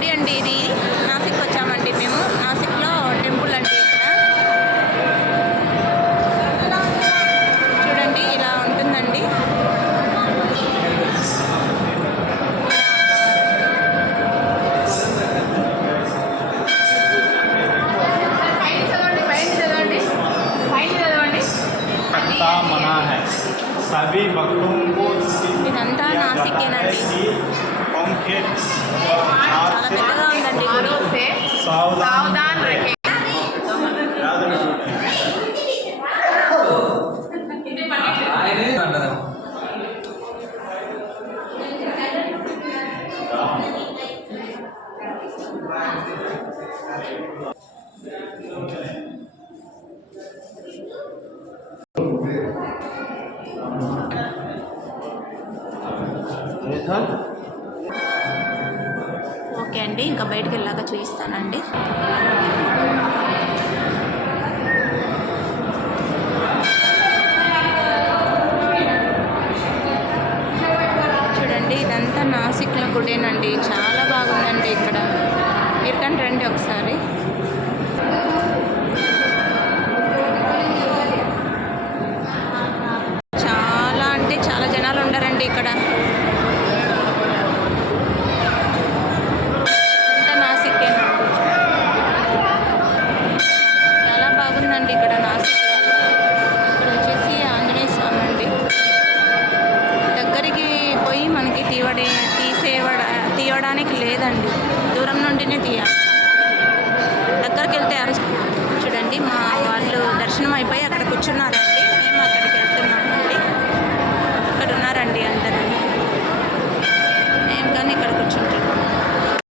గుడి అండి ఇది. నాసిక్ వచ్చామండి మేము. నాసిక్లో టెంపుల్ అండి ఇక్కడ. చూడండి ఇలా ఉంటుందండి. ఇదంతా నాసిక్కేనండి. చాలా పెద్దగా ఉందండి గుడి. ఓకే అండి, ఇంకా బయటకు వెళ్ళాక చూపిస్తానండి. చూడండి ఇదంతా నాసిక్లో గుడేనండి. చాలా బాగుందండి ఇక్కడ. మీరు కానీ రండి ఒకసారి. చాలా అంటే చాలా జనాలు ఉండరండి ఇక్కడ. ఇక్కడ నాసిక్ ఇక్కడ వచ్చేసి ఆంజనేయ స్వామి అండి. దగ్గరికి పోయి మనకి తీయడానికి లేదండి, దూరం నుండినే తీయాలి. దగ్గరికి వెళ్తే చూడండి మా వాళ్ళు దర్శనం అయిపోయి అక్కడ కూర్చున్నారండి.